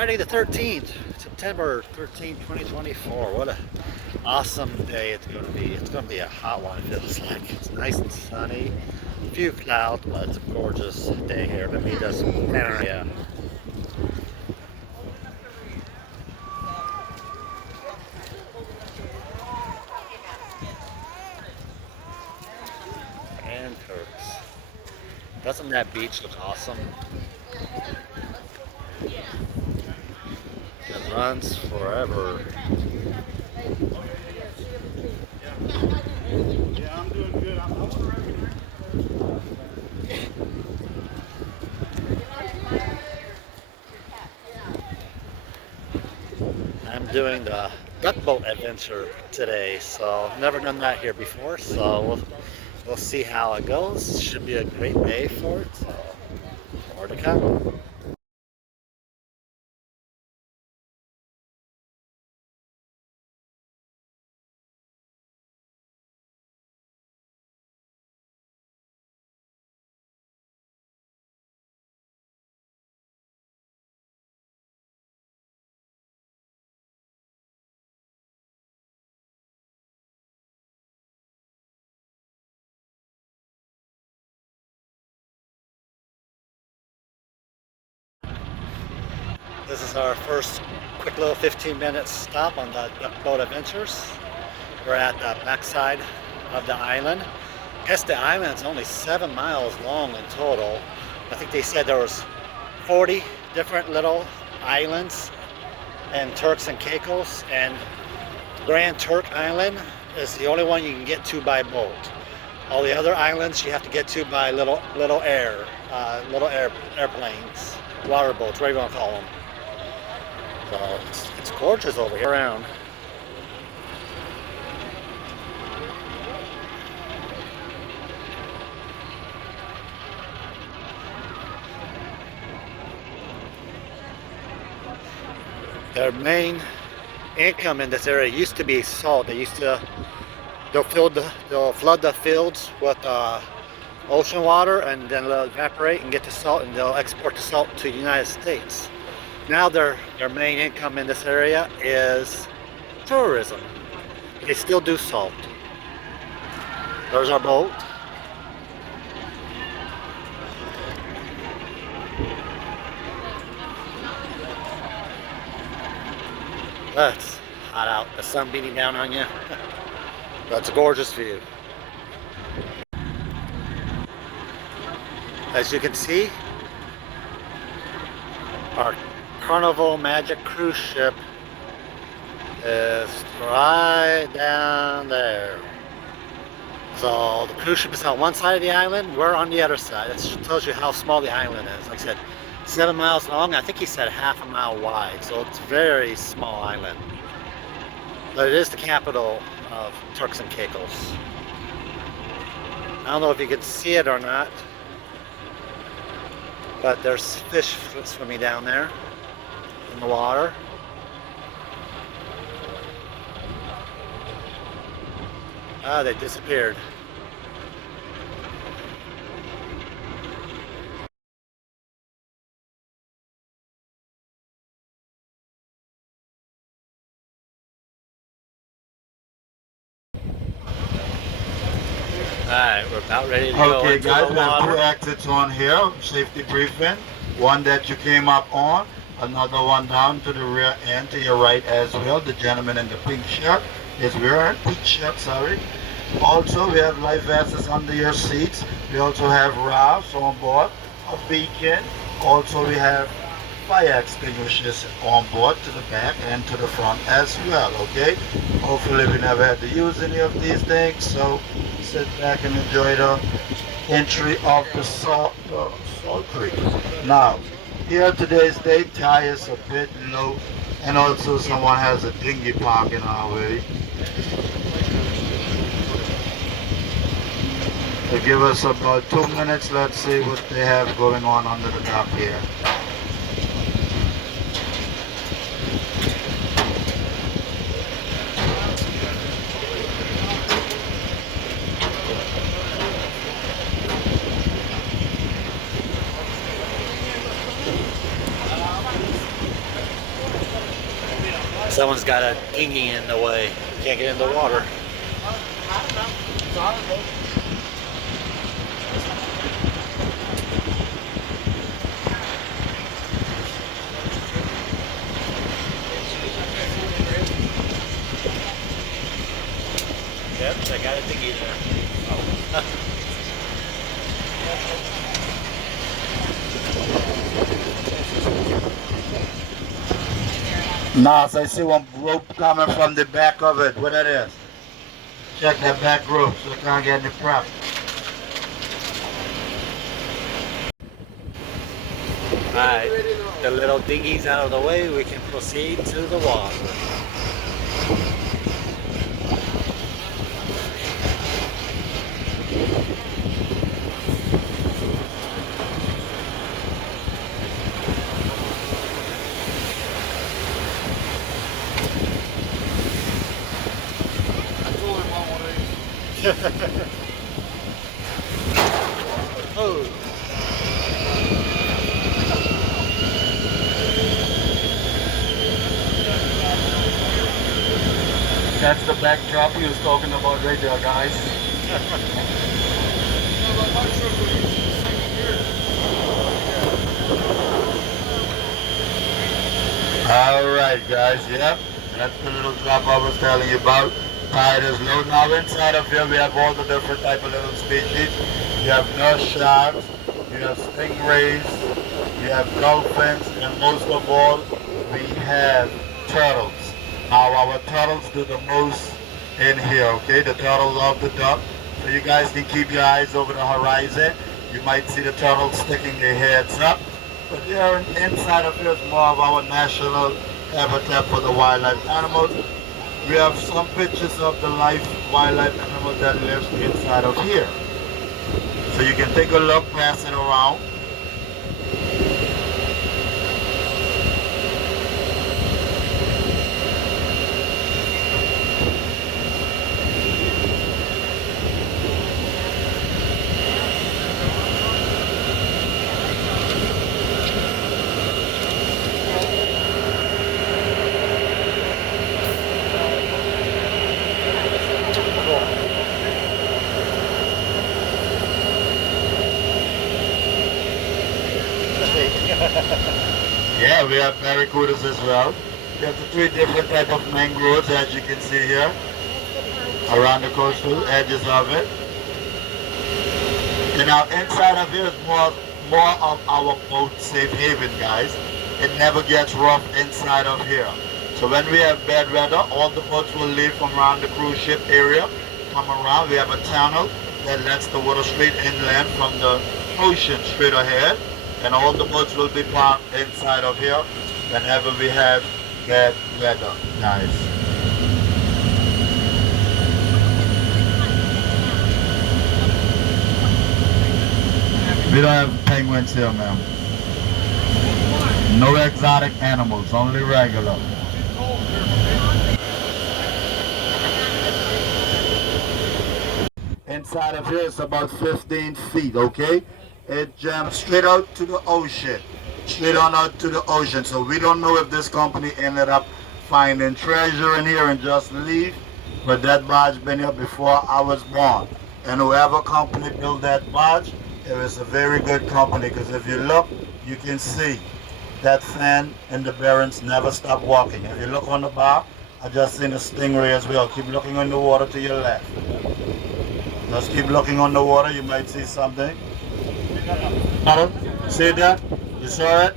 Friday the 13th, September 13th, 2024. What a awesome day it's going to be. It's going to be a hot one, it feels like. It's nice and sunny. A few clouds, but it's a gorgeous day here. Let me just panorama. Grand Turks. Doesn't that beach look awesome? It runs forever. Yeah, I'm doing good. I'm doing the duck boat adventure today, so never done that here before, so we'll see how it goes. Should be a great day for it, so more to come. This is our first quick little 15-minute stop on the duck boat adventures. We're at the backside of the island. I guess the island's only 7 miles long in total. I think they said there was 40 different little islands and Turks and Caicos, and Grand Turk Island is the only one you can get to by boat. All the other islands you have to get to by little airplanes, water boats, whatever you want to call them. So it's gorgeous over here around. Their main income in this area used to be salt. They'll flood the fields with ocean water, and then they'll evaporate and get the salt, and they'll export the salt to the United States. Now their main income in this area is tourism. They still do salt. There's our boat. It's hot out, the sun beating down on you. That's a gorgeous view. As you can see, our Carnival Magic cruise ship is right down there. So the cruise ship is on one side of the island, we're on the other side. It tells you how small the island is. Like I said, 7 miles long. I think he said half a mile wide, so it's a very small island. But it is the capital of Turks and Caicos. I don't know if you can see it or not, but there's fish swimming down there in the water. Ah, they disappeared. Alright, we're about ready to go Okay, into guys, the we have water. 2 exits on here. Safety briefing. One that you came up on, another one down to the rear end to your right as well. The gentleman in the pink shirt is wearing pink shirt, sorry. Also, we have life vests under your seats. We also have rafts on board, a beacon. Also, we have fire extinguishers on board to the back and to the front as well, okay? Hopefully we never had to use any of these things, so sit back and enjoy the entry of the Salt Creek. Now, here today's date, tide is a bit low, and also someone has a dinghy parking our way. They give us about 2 minutes. Let's see what they have going on under the dock here. Someone's got a dinghy in the way. Can't get in the water. Yep, they got a dinghy there. Nas, I see one rope coming from the back of it. What that is? Check that back rope so it can't get any prop. Alright, the little dinghy's out of the way, we can proceed to the water. Oh. That's the backdrop he was talking about right there, guys. Alright guys, yep. That's the little drop I was telling you about. Tide is low. Now inside of here we have all the different type of little species. You have nurse sharks, you have stingrays, you have dolphins, and most of all, we have turtles. Now our turtles do the most in here, okay? The turtles love the duck. So you guys can keep your eyes over the horizon. You might see the turtles sticking their heads up. But here inside of here is more of our national habitat for the wildlife animals. We have some pictures of the wildlife animal that lives inside of here. So you can take a look, pass it around. Yeah, we have barracudas as well. We have the three different type of mangroves as you can see here around the coastal edges of it. And now inside of here is more of our boat safe haven, guys. It never gets rough inside of here. So when we have bad weather, all the boats will leave from around the cruise ship area, come around. We have a tunnel that lets the water straight inland from the ocean straight ahead. And all the boats will be parked inside of here whenever we have bad weather, guys. We don't have penguins here, ma'am. No exotic animals, only regular. Inside of here is about 15 feet, okay? It jumps straight out to the ocean. Straight on out to the ocean. So we don't know if this company ended up finding treasure in here and just leave. But that barge been here before I was born. And whoever company built that barge, it was a very good company. Because if you look, you can see that fan and the bearings never stop walking. If you look on the bar, I just seen a stingray as well. Keep looking in the water to your left. Just keep looking on the water, you might see something. See that? You saw it?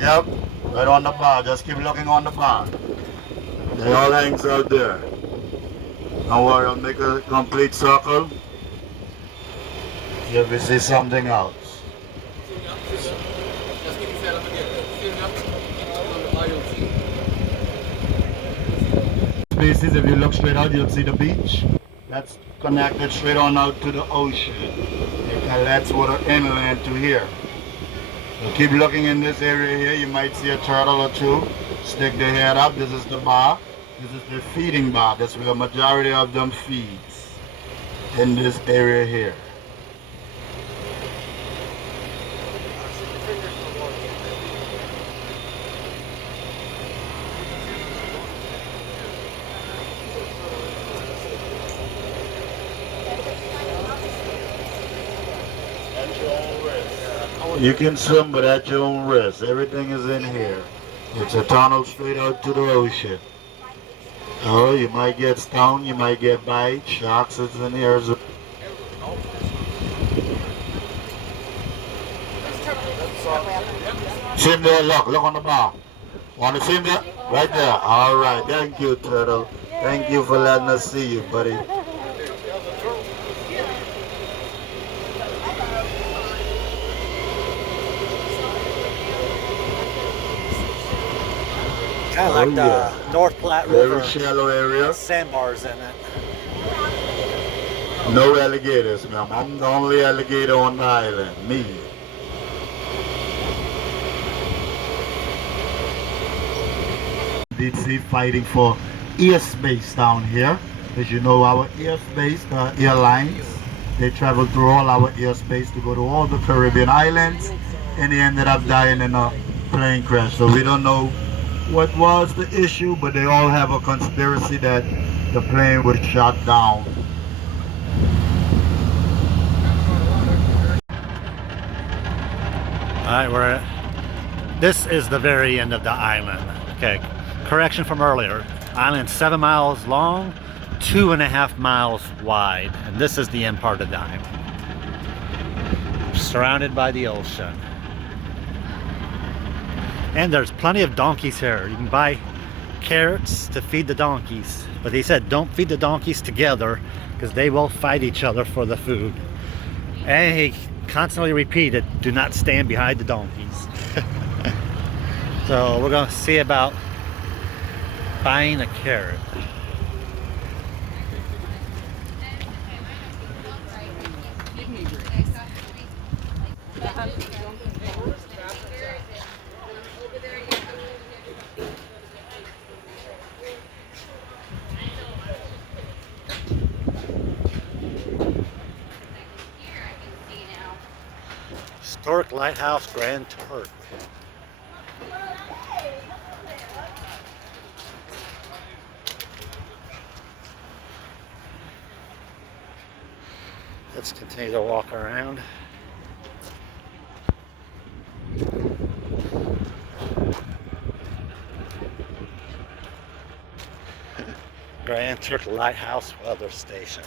Yep, right on the bar. Just keep looking on the bar. It all hangs out there. Don't worry, I'll make a complete circle. If we see something else. Spaces, if you look straight out, you'll see the beach. That's connected straight on out to the ocean. And that's water inland to here. So keep looking in this area here. You might see a turtle or two stick their head up. This is the bar. This is the feeding bar. That's where the majority of them feeds. In this area here. You can swim, but at your own risk. Everything is in here. It's a tunnel straight out to the ocean. Oh, you might get stung, you might get bite. Sharks is in here as well. Swim there, look on the bar. Want to swim there? Right there. All right. Thank you, Turtle. Thank you for letting us see you, buddy. Kind of like the North Platte River. Very shallow area. Sandbars in it. No alligators, ma'am. I'm the only alligator on the island. Me. Deep sea fighting for airspace down here. As you know, our airspace, the airlines, they travel through all our airspace to go to all the Caribbean islands, and they ended up dying in a plane crash. So we don't know what was the issue, but they all have a conspiracy that the plane was shot down. Alright, this is the very end of the island. Okay, correction from earlier. Island 7 miles long, 2.5 miles wide. And this is the end part of the island. Surrounded by the ocean. And there's plenty of donkeys here. You can buy carrots to feed the donkeys. But he said don't feed the donkeys together because they will fight each other for the food. And he constantly repeated, do not stand behind the donkeys. So we're going to see about buying a carrot. Historic Lighthouse, Grand Turks. Let's continue to walk around. Grand Turks Lighthouse Weather Station.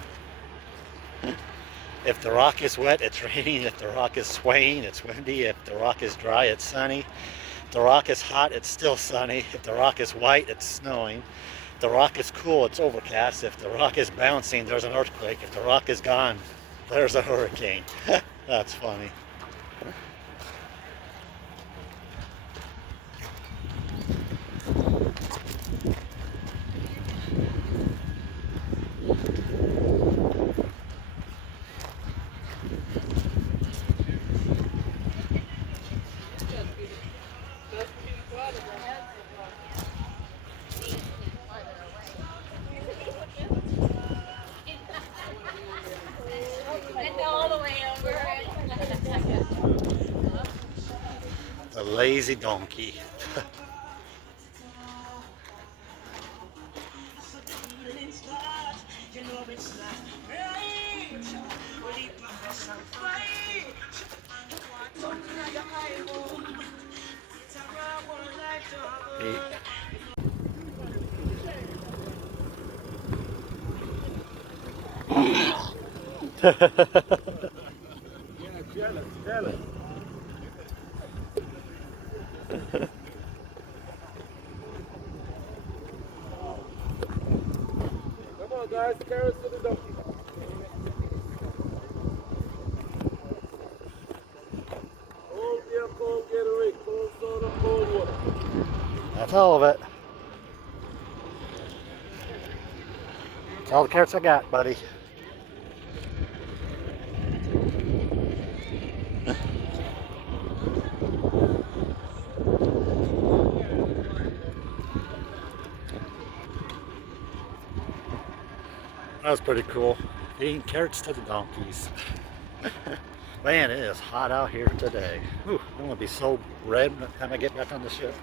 If the rock is wet, it's raining. If the rock is swaying, it's windy. If the rock is dry, it's sunny. If the rock is hot, it's still sunny. If the rock is white, it's snowing. If the rock is cool, it's overcast. If the rock is bouncing, there's an earthquake. If the rock is gone, there's a hurricane. That's funny. The lazy donkey. Jealous. Come on, guys, carrots to the donkey. Cold beer, cold Gatorade, cold soda, cold water. That's all of it. That's all the carrots I got, buddy. That was pretty cool. Eating carrots to the donkeys. Man, it is hot out here today. Ooh, I'm gonna be so red by the time I get back on the ship.